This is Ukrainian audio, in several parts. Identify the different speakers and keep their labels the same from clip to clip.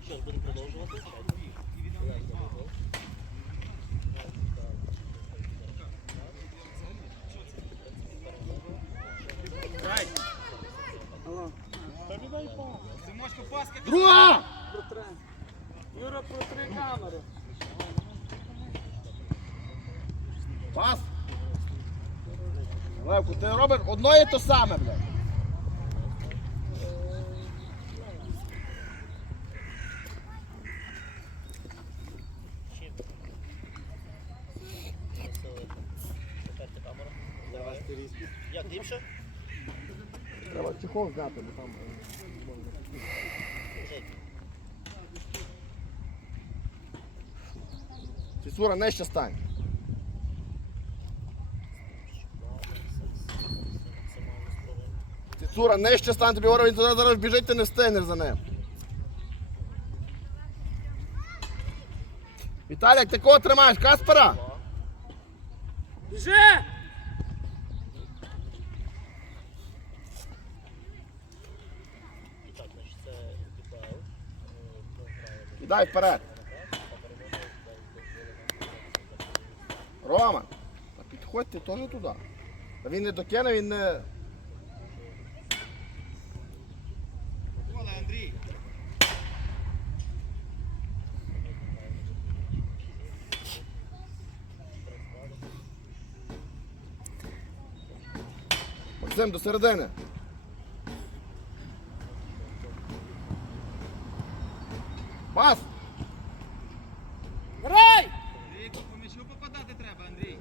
Speaker 1: Що, будемо продовжувати?
Speaker 2: Друга!
Speaker 3: Юра, протри камеру.
Speaker 2: Пас! Левку, ти робиш одно і то саме, блядь.
Speaker 1: Як ліпше?
Speaker 2: Треба чехол зняти, бо там... Цицура, нижче стань. Цицура, нижче стань, тобі говорю, він зараз біжить, ти не встигнеш за ним. Віталік, ти кого тримаєш? Каспера?
Speaker 3: Біжи!
Speaker 1: Так, значить, це ДПЛ.
Speaker 2: Кидай вперед. Рома, та підходь ти теж туди. Та він не докине, він не... Максим, до середини. Пас!
Speaker 3: Грай!
Speaker 4: Андрійку, по м'ячу попадати треба, Андрій.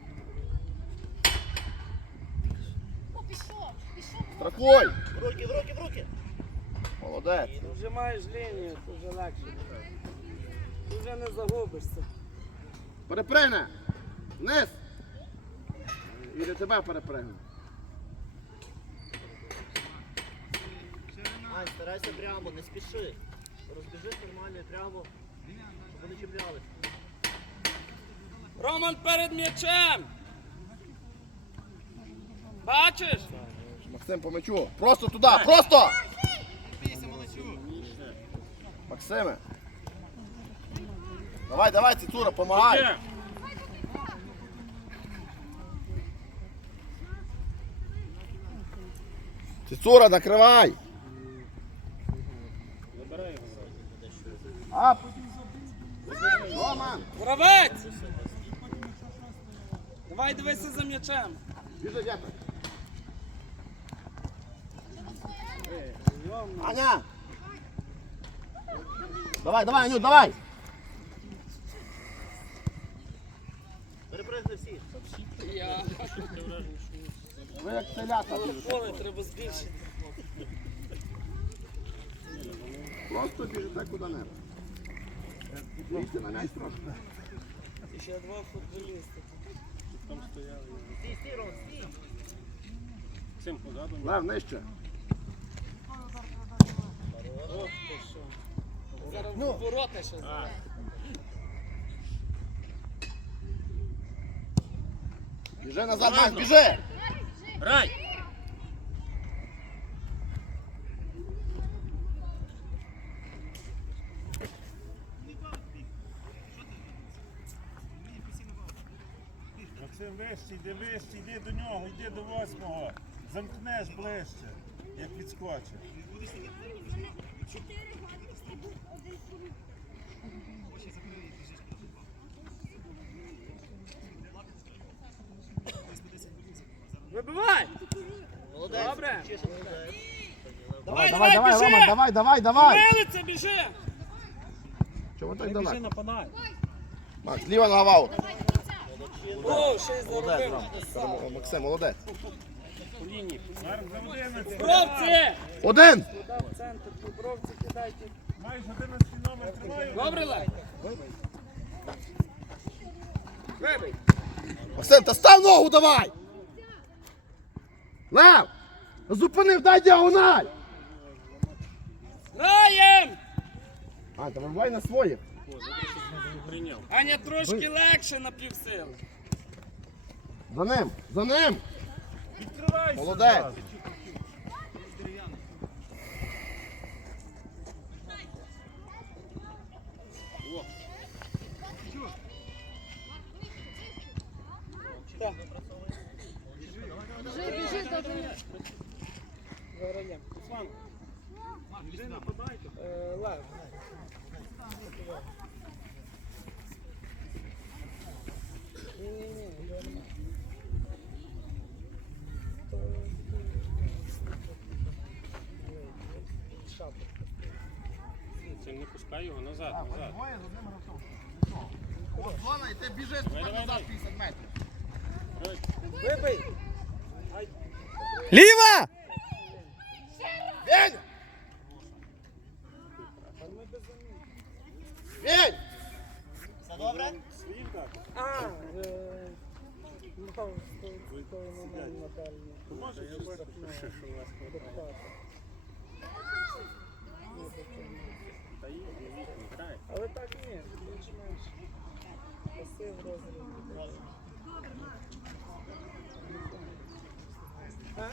Speaker 2: Страхуй!
Speaker 1: В руки, в руки, в руки!
Speaker 2: Молодець.
Speaker 3: Ти вже маєш лінію, то вже легше. Ти вже не загубишся.
Speaker 2: Перепригне! Вниз! І до тебе перепригне.
Speaker 1: Ань, старайся прямо, не спіши. Розбіжись нормально і прямо, щоб вони чіплялись.
Speaker 3: Роман перед м'ячем! Бачиш?
Speaker 2: Максим, по м'ячу. Просто туди, просто!
Speaker 4: Бійся, молодчу.
Speaker 2: Максиме. Давай, давай, Цицура, помагай. Цицура, накривай. Ап. Роман.
Speaker 3: Гравець! Давай дивися за м'ячем.
Speaker 2: Біжи, дядько. Аня. Давай, давай, Аню, давай.
Speaker 1: Перепригни всі.
Speaker 3: Я.
Speaker 2: Ви як селята.
Speaker 3: Телефони треба збільшити.
Speaker 2: Просто біжите куди-небудь. Бійте на м'яч трошки.
Speaker 3: І ще два футболісти.
Speaker 1: Стій, стій, Ром, стій.
Speaker 2: Лев, нижче.
Speaker 3: Ох ти що. Зараз ворота ще зараз.
Speaker 2: Біжи назад, Макс, біжи.
Speaker 1: Грай!
Speaker 5: Максим, вище, йди до нього, йди до 8-го. Замкнеш ближче, як відскочиш.
Speaker 3: Вибивай!
Speaker 1: Молодець.
Speaker 3: Добре.
Speaker 1: Вчися, молодець.
Speaker 3: Давай,
Speaker 2: давай,
Speaker 3: давай, біжи!
Speaker 2: Роман, давай, давай, давай.
Speaker 3: Милиця, біжи!
Speaker 2: Чому так далеко?
Speaker 5: нападай.
Speaker 2: Макс, ліва нога в аут.
Speaker 3: О, ще й
Speaker 2: Молодець,
Speaker 3: заробив.
Speaker 2: Ром. Максим, молодець.
Speaker 5: Зараз за 11.
Speaker 3: Бровці!
Speaker 2: Один.
Speaker 3: Туди в центр, по бровці кидайте.
Speaker 5: Маєш 11 номер, тримаю.
Speaker 3: Добре, Лев? Вибий!
Speaker 2: Максим, та став ногу давай. Лев, зупинив, дай діагональ.
Speaker 3: Граєм!
Speaker 2: А, та вибивай на своїх.
Speaker 3: Аня, трошки легше на півсили.
Speaker 2: За ним, за ним.
Speaker 5: Відкривайся.
Speaker 2: Молодець.
Speaker 5: зразу.
Speaker 6: Він не пускає його назад, назад.
Speaker 2: Двоє з одним гравцом. От зона, і ти біжиш тепер назад 50 метрів.
Speaker 3: Вибий!
Speaker 7: Ліва!
Speaker 2: Вень! Вень!
Speaker 1: Все добре?
Speaker 3: Той момент, напевно.
Speaker 5: Ти можеш щось запиши, що у вас хватає?
Speaker 6: Та є, грає.
Speaker 3: Але так ні, більш-менш. Пасив розгляд. А?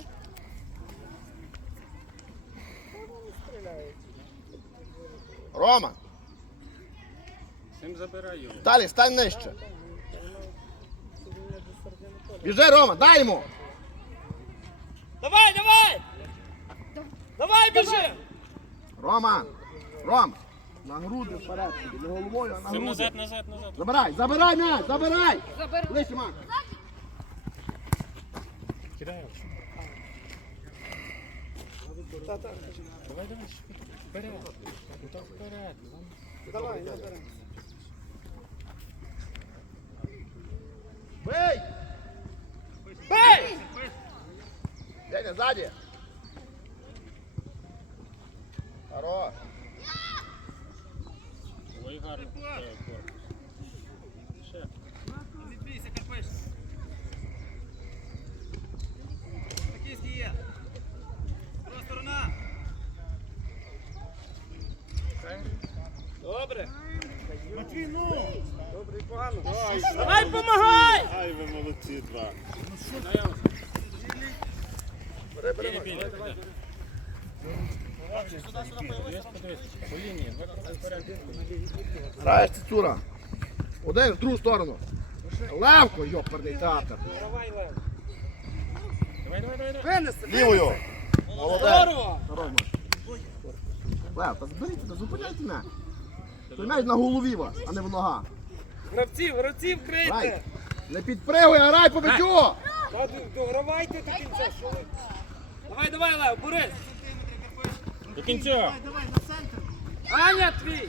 Speaker 3: Та вони стріляють.
Speaker 2: Рома,
Speaker 6: Цим забирай його.
Speaker 2: Віталій, стань нижче.
Speaker 3: Воно собі не до середини поля.
Speaker 2: Біжи, Рома, дай йому.
Speaker 1: Давай, давай! Давай, біжи!
Speaker 2: Рома, Рома, на груди вперед, не головою, а на
Speaker 6: Цим
Speaker 2: груди.
Speaker 6: назад, назад, назад.
Speaker 2: Забирай, забирай м'яч, забирай! Ближче, Макс.
Speaker 6: Кидай його.
Speaker 3: Та-та.
Speaker 6: Давай, давай, вперед. Ну так вперед.
Speaker 3: Давай, я беру.
Speaker 2: Бий! Бий! Деня, ззаді. Хорош.
Speaker 6: Ой, гарно. Ще.
Speaker 4: Не бійся, Карпиш. Такийський є. Друга сторона.
Speaker 1: Добре.
Speaker 5: Матвій, ну!
Speaker 3: Добре і погано.
Speaker 1: Давай, помагай!
Speaker 5: Ай, ви молодці два.
Speaker 2: Бери, бери, Макс.
Speaker 6: Подивись, подивись. По лінії. Два вперед.
Speaker 2: Граєш Цицура. Один в другу сторону. Левко, йоперний театр.
Speaker 3: Давай, Лев.
Speaker 6: Давай, давай, давай.
Speaker 3: Винеси!
Speaker 2: Лівою. Молодець.
Speaker 3: Здорово!
Speaker 2: Здорово, Макс. Лев, та зберіться, та зупиняйте м'яч. Той м'яч на голові вас, а не в ногах.
Speaker 3: Гравців крийте!
Speaker 2: Грай. Не підпригуй, а грай по м'ячу.
Speaker 3: Та догравайте до кінця, що ви? Давай, давай, Лев, Борис!
Speaker 6: До кінця.
Speaker 3: Аня твій!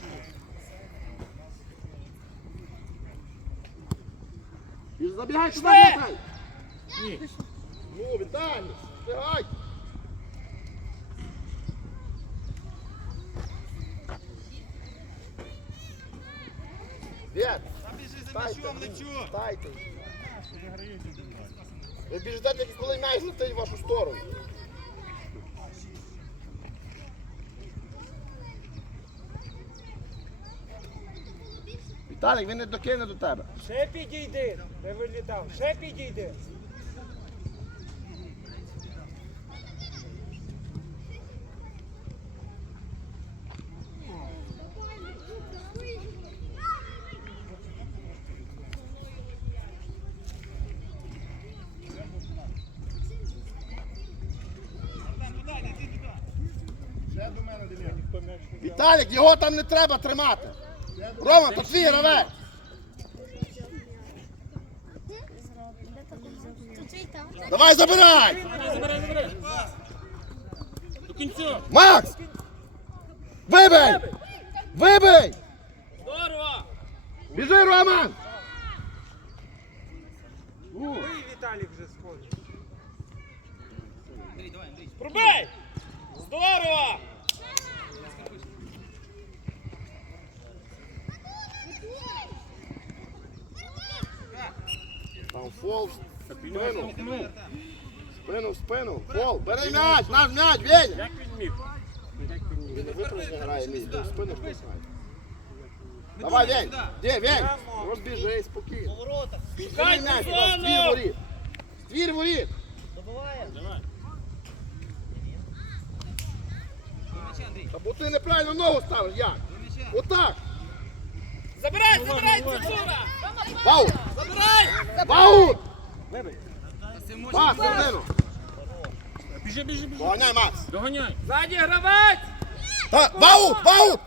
Speaker 2: І забігай туди,
Speaker 3: Шве!
Speaker 2: Віталій.
Speaker 6: Ні.
Speaker 2: Ну, Віталій, встигай. Вет,
Speaker 4: Там біжи за м'ячом, лечу.
Speaker 2: стайте. Ви біжите, тільки коли м'яч летить в вашу сторону. Віталік, він не докине до тебе.
Speaker 3: Ще підійди! Де вилітав? Ще підійди!
Speaker 2: Віталік, його там не треба тримати. Рома, то твій гравець. Давай, забирай!
Speaker 6: Забирай, забирай. До кінця.
Speaker 2: Макс! Вибий! Вибий!
Speaker 1: Здорово!
Speaker 2: Біжи, Роман!
Speaker 3: Бий, Віталік вже сходить.
Speaker 4: Андрій, давай, Андрій.
Speaker 1: Пробий! Здорово!
Speaker 2: Там фол в спину.
Speaker 6: Ну,
Speaker 2: Спину, в спину. Фол. Бери м'яч, наш м'яч, Веня!
Speaker 6: як він міг?
Speaker 2: Він не виправдання грає мій, він в спину штовхає. Давай, Вень! Де, Вень? Розбіжись, спокійно.
Speaker 1: Поворота!
Speaker 2: Бери м'яч, туди, в твір воріт. В твір воріт.
Speaker 1: Добиває!
Speaker 6: Давай.
Speaker 4: До м'яча, Андрій.
Speaker 2: Та бо ти неправильно ногу ставиш, як?
Speaker 4: До м'яча.
Speaker 2: Отак.
Speaker 1: Забирай, забирай, Цицура!
Speaker 2: Ваут!
Speaker 1: Забирай!
Speaker 2: Ваут!
Speaker 4: Та це може
Speaker 2: Пас,
Speaker 4: бути.
Speaker 2: середину.
Speaker 6: Біжи, біжи, біжи.
Speaker 2: Доганяй, Макс.
Speaker 6: Доганяй.
Speaker 3: Ззаді гравець!
Speaker 2: Та, Ваут, Ваут!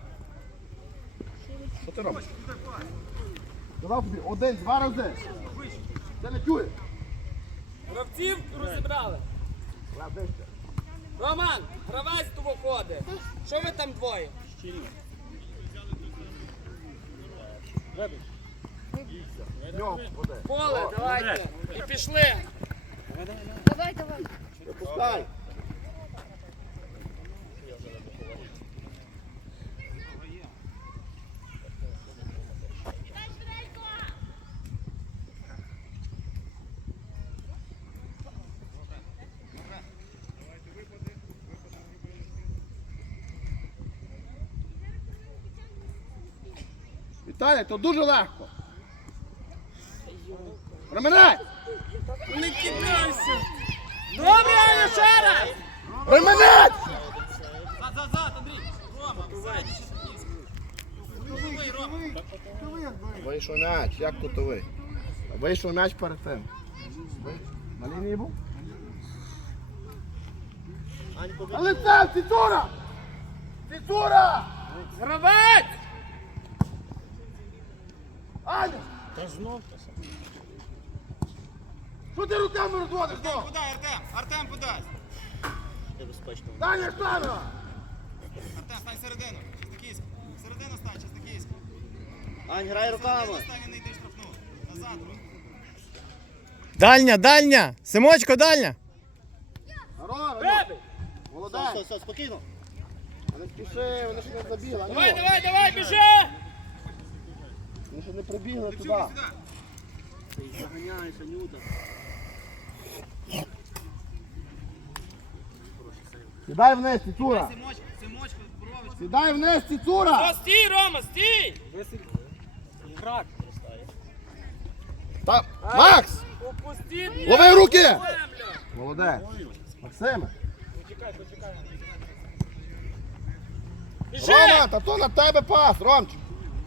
Speaker 2: Що ти робиш? Давай тобі, один, два рази. Це не чує.
Speaker 3: Гравців розібрали. Роман, гравець тут виходить. Що ви там двоє?
Speaker 2: Ньох, буде.
Speaker 3: Поле, давайте. І пішли.
Speaker 7: Давай, давай.
Speaker 2: Випускай. Віталій, то дуже легко. Проминай!
Speaker 3: Не кидайся. Добре, Аня, ще раз.
Speaker 2: Проминай!
Speaker 4: Зад, Андрій. Рома, ззаді ще Сокільський. Кутовий, Рома.
Speaker 2: Вийшов м'яч, як кутовий. Вийшов м'яч перед тим. На лінії був?
Speaker 1: Ань, побіг.
Speaker 2: Але це Цицура! Цицура!
Speaker 3: Гравець.
Speaker 2: Аня!
Speaker 6: Та знов та сама.
Speaker 2: Що ти руками розводиш?
Speaker 4: Артем, подай, Артем. Артем, подасть.
Speaker 1: Небезпечно.
Speaker 2: Даня Штанова!
Speaker 4: Артем, стань середину. Чистокійський. Середину стань, Чистокійський.
Speaker 1: Ань, грай руками.
Speaker 4: Середину стань, він не йди в штрафну. Назад, руку.
Speaker 8: Дальня, дальня! Симочко, дальня!
Speaker 2: Здорово,
Speaker 3: Бебі.
Speaker 2: молодець!
Speaker 1: Все, спокійно.
Speaker 2: А не спіши, вони ще не забігли.
Speaker 3: Давай, давай, давай, біжи.
Speaker 2: Вони ще не прибігли туди.
Speaker 4: Чуй, сюди.
Speaker 1: Ти їх заганяєш, Анюта.
Speaker 2: Сідай вниз, Цицура!
Speaker 4: Симочку, бровочку.
Speaker 2: Сідай вниз, Цицура!
Speaker 3: О, стій, Рома, стій. Крак.
Speaker 2: Та... Макс!
Speaker 3: Опустіть.
Speaker 2: Лови руки!
Speaker 3: Землю.
Speaker 2: Молодець! Максиме!
Speaker 3: Біжи.
Speaker 2: Рома, та то на тебе пас, Ромчик!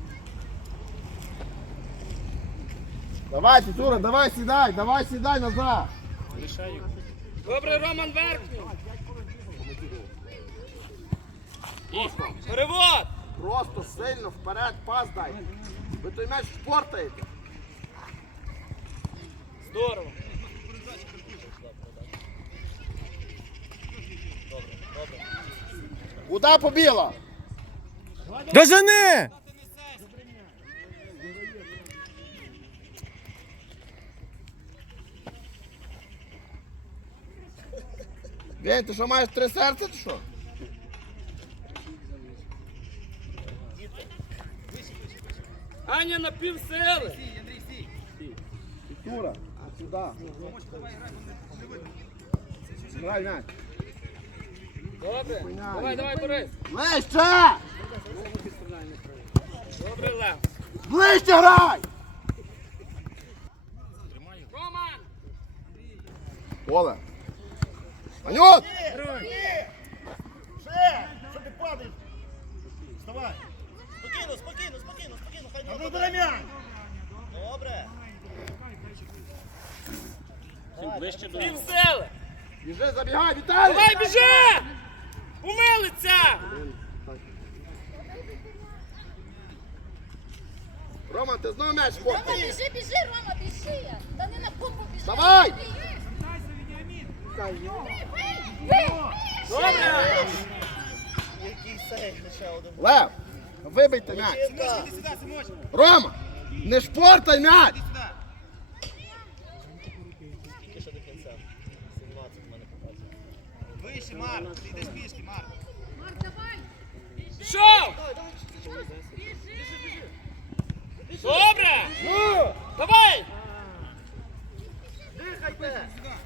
Speaker 2: Давай, Цицура, давай сідай назад!
Speaker 3: Добре, Роман верхній. Перевод.
Speaker 2: Просто сильно вперед пас дай! Ви той м'яч шпортаєте!
Speaker 3: Здорово.
Speaker 2: Куда побіла?
Speaker 8: Дожени!
Speaker 2: Вень, ти що маєш 3 серця, чи що?
Speaker 3: Аня на півсили.
Speaker 4: Андрій, стій.
Speaker 2: Цицура, от сюди. Грай м'яч.
Speaker 3: Добре. Давай, давай, Борис.
Speaker 2: Ближче!
Speaker 3: Добре, Лев.
Speaker 2: Ближче грай!
Speaker 3: Роман.
Speaker 2: Поле. Анют!
Speaker 5: Що ти падаєш? Вставай.
Speaker 1: Спокійно, хай не
Speaker 5: Ну, дай м'яч.
Speaker 1: Добре.
Speaker 3: Півсили.
Speaker 2: Біжи, забігай, Віталій!
Speaker 3: Давай, біжи. Умилиться.
Speaker 2: Роман, ти знову м'яч
Speaker 7: Рома,
Speaker 2: шпортаєш?
Speaker 7: біжи, біжи, Рома, біжи. Та не на купу біжи.
Speaker 2: Давай!
Speaker 3: Добре.
Speaker 1: Який сейф, ще один.
Speaker 2: Лев, вибийте м'яч.
Speaker 4: Симочку, іди сюди, Симочку.
Speaker 2: Рома, не шпортай м'яч!
Speaker 4: Іди сюди.
Speaker 1: Тільки ще до кінця. 17 в мене показує.
Speaker 4: Вище, Марк. Ти йдеш пішки, Марк.
Speaker 3: Пішов. Добре. Давай.
Speaker 1: Дихайте!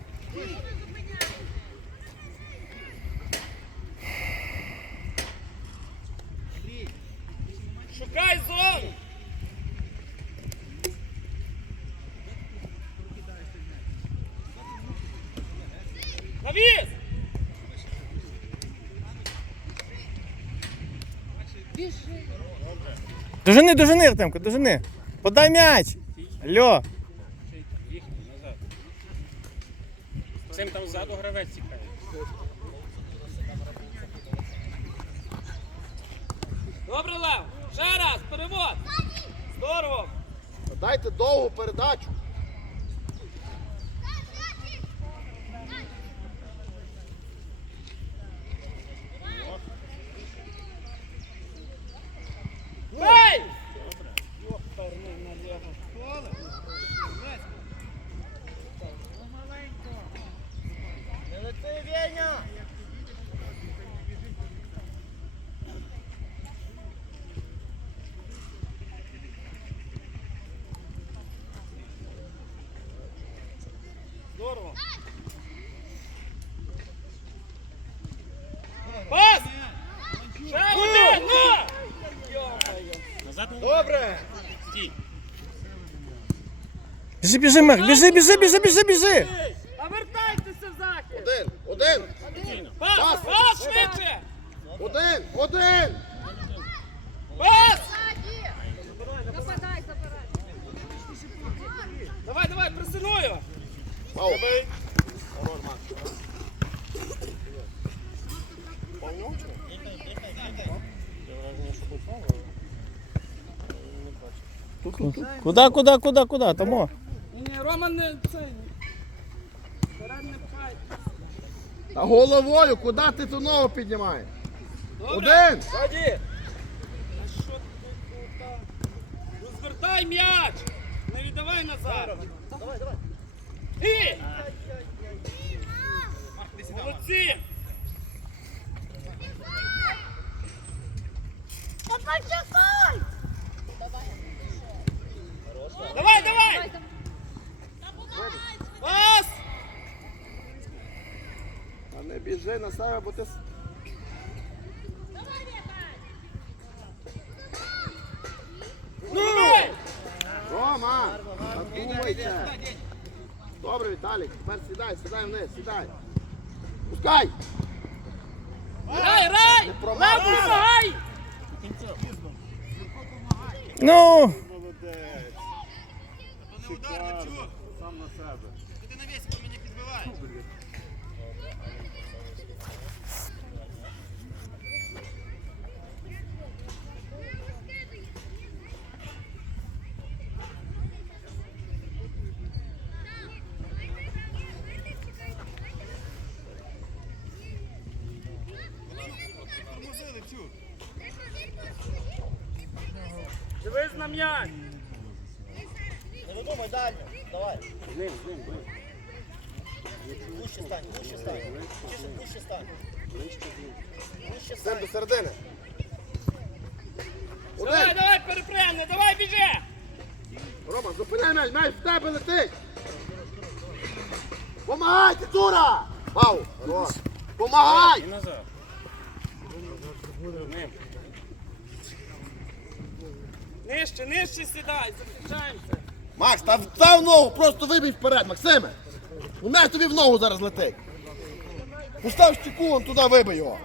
Speaker 3: Шукай зону. Навіс.
Speaker 8: Дожени, Артемко, дожени! Подай м'яч! Алло!
Speaker 6: Цим там ззаду гравець цікавий.
Speaker 3: Добре, Лев. Ще раз, перевод. Здорово.
Speaker 2: Дайте довгу передачу.
Speaker 3: Добре!
Speaker 8: Біжи, біжи, Мех, біжи, біжи, біжи, біжи, біжи.
Speaker 3: Навертайтеся в захист!
Speaker 2: Один!
Speaker 3: Пас! Пас швидше!
Speaker 2: Один!
Speaker 3: Пас!
Speaker 7: Нападай, забирай.
Speaker 3: Давай, присиную!
Speaker 2: Пау!
Speaker 8: Куда? Тому.
Speaker 3: Ні, Роман не цей. Вперед не пхай.
Speaker 2: Та головою, куди ти ту ногу піднімаєш?
Speaker 3: Добре.
Speaker 2: Один!
Speaker 3: Ході! А що ти так? Розвертай м'яч! Не віддавай назад!
Speaker 1: Давай.
Speaker 3: І! Молодці!
Speaker 7: Та почекай!
Speaker 3: Давай! Пас!
Speaker 2: А не біжи на себе, бо ти...
Speaker 3: Давай!
Speaker 2: Рома! Надумайте! Добре, Віталік, тепер сідай вниз, сідай! Пускай!
Speaker 3: Грай! Лев, помагай!
Speaker 8: Ну,
Speaker 5: Молодець.
Speaker 4: Не удар, Левчук.
Speaker 5: Сам на себе.
Speaker 4: Ти на весь мене підбиваєш. Тормози, Левчук.
Speaker 3: Дивись на м'яч!
Speaker 1: Не видумай дальню. Давай. Вище стань. Вище стань.
Speaker 2: Сем до середини!
Speaker 3: Давай, перепрягни, давай, біжи!
Speaker 2: Рома, зупиняй м'яч в тебе летить! Помагайте, Тура! Пау, хорош! Помагай!
Speaker 3: Нижче сідай, захищаємося!
Speaker 2: Макс, та встав ногу, просто вибій вперед, Максиме! У м'яч тобі в ногу зараз летить! Постав щеку, вон туди вибий його!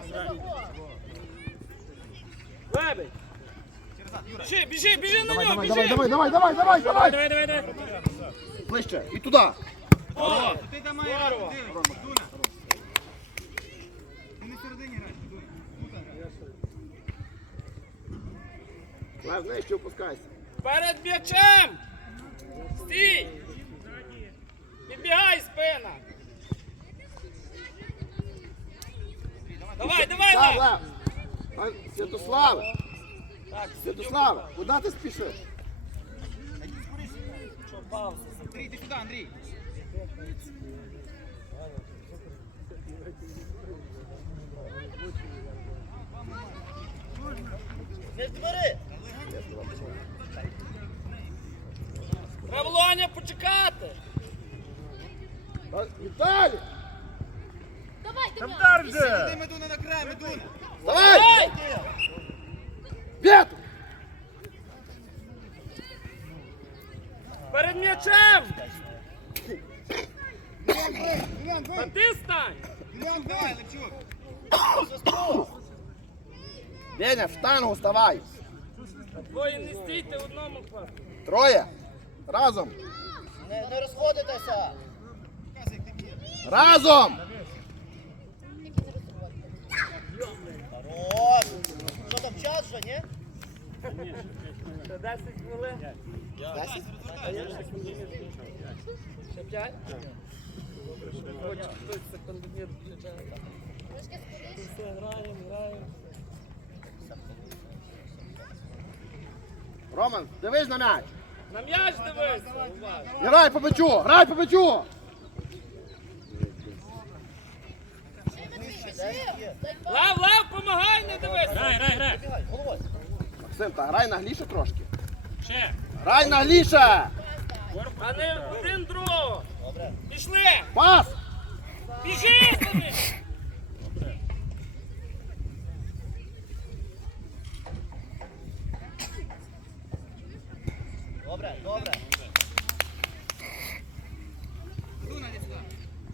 Speaker 3: Вибий! Біжи на нього,
Speaker 2: Давай!
Speaker 3: Давай!
Speaker 2: Ближче, і туди!
Speaker 3: О!
Speaker 4: Ти там має грати, Дуна. Ти не в середині грай, Дуна. Тут грай.
Speaker 2: Лев, нижче опускайся!
Speaker 3: Перед м'ячем! Стій! Підбігай, спина! Давай,
Speaker 2: Став,
Speaker 3: Лев!
Speaker 2: Лев! Святославе! Святославе, куди ти спішиш?
Speaker 4: Андрій, йди сюди, Андрій.
Speaker 1: Не з двери.
Speaker 3: Треба Лоня почекати!
Speaker 2: Віталій!
Speaker 7: Давай, Дем'ян!
Speaker 5: Удар вже!
Speaker 4: Ти Медуна на край, Медуна.
Speaker 2: Давай!
Speaker 3: Давай!
Speaker 2: П'яту!
Speaker 3: Перед м'ячем! А ти стань!
Speaker 4: Левчук, давай, Левчук.
Speaker 2: Веня, в штангу вставай!
Speaker 3: Двоє не стійте в одному класі.
Speaker 2: Троє! Разом!
Speaker 1: Не розходитеся.
Speaker 4: Показуй, як ти б'єш.
Speaker 2: Разом!
Speaker 1: Хорош. Що там, час вже, ні?
Speaker 3: Це 10 хвилин.
Speaker 1: 10?
Speaker 3: Ще 5? Хоче хтось секундомір включає. Все, граємо.
Speaker 2: Роман, дивись на м'яч!
Speaker 3: На м'яч дивися! уважно.
Speaker 2: Грай по м'ячу! Грай по м'ячу!
Speaker 3: Лев, помагай, не дивись!
Speaker 1: Грай. Головою.
Speaker 2: Максим, та грай нагліше трошки.
Speaker 3: Ще!
Speaker 2: Грай нагліше!
Speaker 3: А не один другого!
Speaker 1: Добре.
Speaker 3: Пішли!
Speaker 2: Пас!
Speaker 3: Біжи за ним!
Speaker 1: Добре, добре.
Speaker 4: Дуна, іди сюди.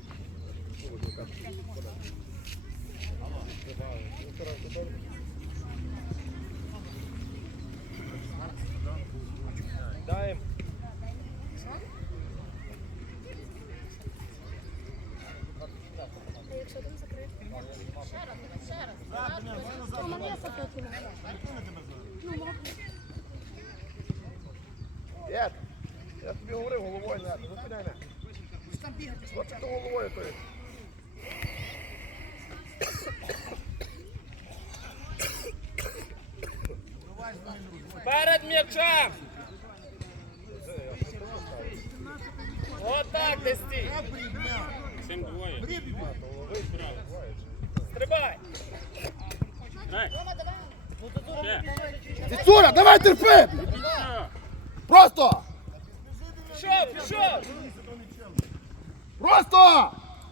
Speaker 3: Даємо.
Speaker 7: Ще раз. У мене сапоги. Ну, можна.
Speaker 2: Дід, я тобі говорив головою, не зупиняй мене. Що ти то головою то є?
Speaker 3: Перед м'ячем. Отак десь стій. Стрибай.
Speaker 2: Віцуля, давай терпи! Просто!
Speaker 3: Пішов, пішов.
Speaker 2: Просто!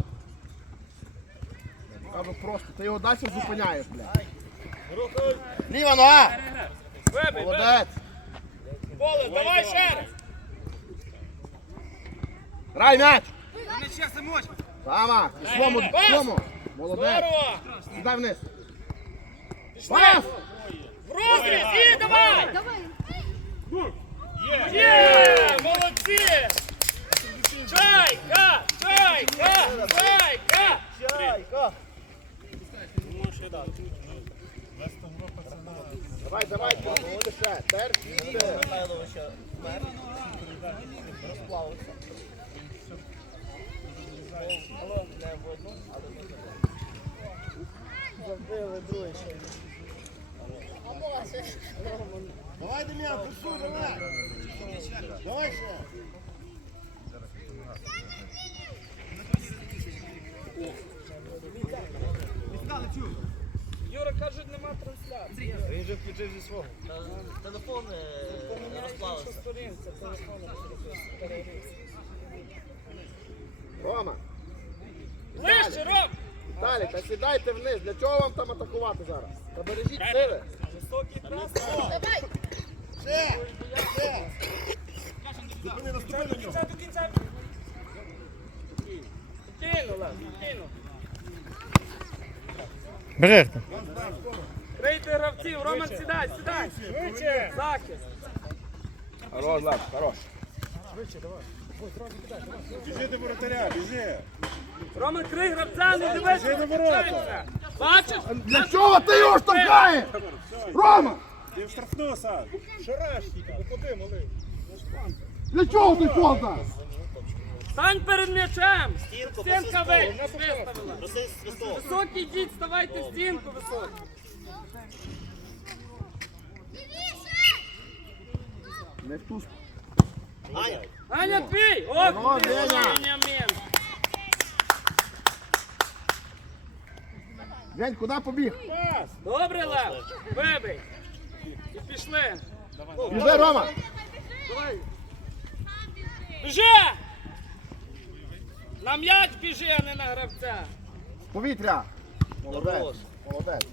Speaker 2: Кажу просто, ти його далі зупиняєш, блядь. Ліва нога!
Speaker 3: Вибий, вибий.
Speaker 2: Молодець!
Speaker 3: Поле, давай ще раз.
Speaker 2: Грай м'яч!
Speaker 4: Не час, Симоч.
Speaker 2: Сама! Пішлому! Молодець!
Speaker 3: Здорово.
Speaker 2: Сідай вниз!
Speaker 3: Пішли.
Speaker 2: Пас!
Speaker 3: В розріз, і давай.
Speaker 7: Давай.
Speaker 3: Є, молодці. Чайка, чайка, чайка.
Speaker 1: Чайка.
Speaker 2: Давай, давай, ще! Терпіться!
Speaker 1: Михайловича мер. Розплавився. Алло, не видно, але не видно. Забили другий ще.
Speaker 2: Давай, Дем'ян, пусу, давай! Давай ще!
Speaker 3: Юра, кажуть, нема трансляції.
Speaker 1: Він же включив зі свого. Телефон розплавився.
Speaker 3: Сторінця, телефону переріз.
Speaker 2: Рома!
Speaker 3: Ближче, Ром.
Speaker 2: Віталій, та сідайте вниз. Для чого вам там атакувати зараз? Та бережіть сили.
Speaker 3: Високий прес.
Speaker 7: Давай.
Speaker 2: Зупини, наступи на нього.
Speaker 3: До кінця. Спокійно, Лев, спокійно.
Speaker 8: Бери, Артем.
Speaker 3: Крийте гравців. Роман, сідай, сідай. Швидше. Захист.
Speaker 2: Хорош, Лев, хорош.
Speaker 5: Біжи до воротаря, біжи.
Speaker 3: Роман, крий гравця, не дивись.
Speaker 5: Біжи до ворота.
Speaker 3: включайся. Бачиш?
Speaker 2: Для чого ти його штовхаєш? Рома!
Speaker 5: Ти в штрафну, Саш.
Speaker 2: Для чого ти фолда?
Speaker 3: Стань перед м'ячем.
Speaker 1: Стінку,
Speaker 3: Стінка
Speaker 1: по свистку.
Speaker 3: виставила.
Speaker 1: Проси свисток.
Speaker 3: Високий йдіть, ставайте в стінку високу.
Speaker 2: Не в ту
Speaker 1: Аня.
Speaker 3: Аня, твій!
Speaker 2: Здорово,
Speaker 3: Ох, ти,
Speaker 2: Деня.
Speaker 3: Веніамін.
Speaker 2: Жень, куди побіг?
Speaker 3: Добре, Лев, вибий. І пішли.
Speaker 2: Біжи, Рома!
Speaker 3: Біжи! На м'яч біжи, а не на гравця.
Speaker 2: Повітря!
Speaker 1: Добре.
Speaker 2: Молодець, молодець.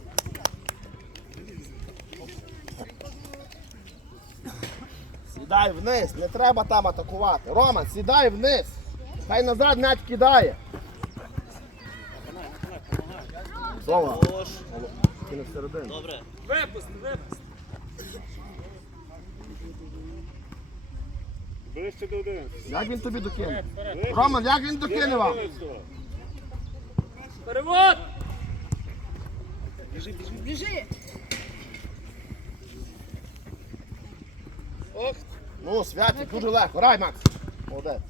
Speaker 2: Сідай вниз, не треба там атакувати. Рома, сідай вниз. Хай назад м'яч кидає. Сова,
Speaker 1: Хорош.
Speaker 2: кине всередину.
Speaker 1: Добре.
Speaker 3: Випусти, випусти.
Speaker 5: Ближче до 11.
Speaker 2: Як він тобі докине? Роман, як він докине вам?
Speaker 3: Перевод!
Speaker 7: Біжи.
Speaker 3: Ох,
Speaker 2: Ну, Святик, дуже легко. Грай, Макс. Молодець.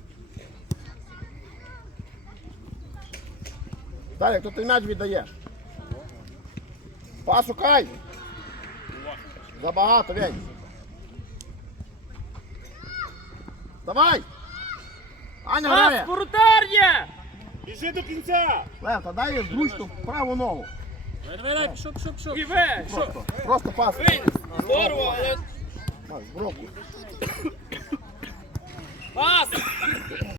Speaker 2: Далі, хто ти м'яч віддаєш? Пас шукай. Забагато, Вень. Давай. Аня грає.
Speaker 3: пас, воротар є!
Speaker 5: Біжи до кінця.
Speaker 2: Лев, та дай зручно в праву ногу.
Speaker 3: І ви, що?
Speaker 2: Просто пас.
Speaker 3: Вийняв. Здорово, але...
Speaker 2: Макс, зброку.
Speaker 3: Пас!